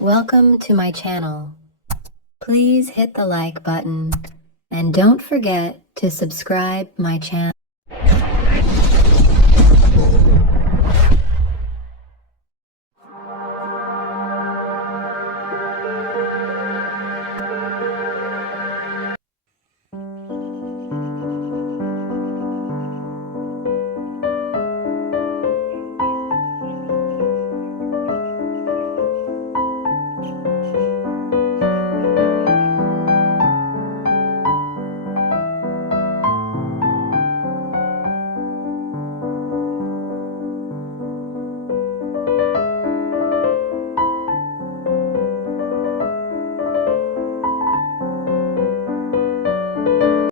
Welcome to my channel. Please hit the like button and don't forget to subscribe my channel.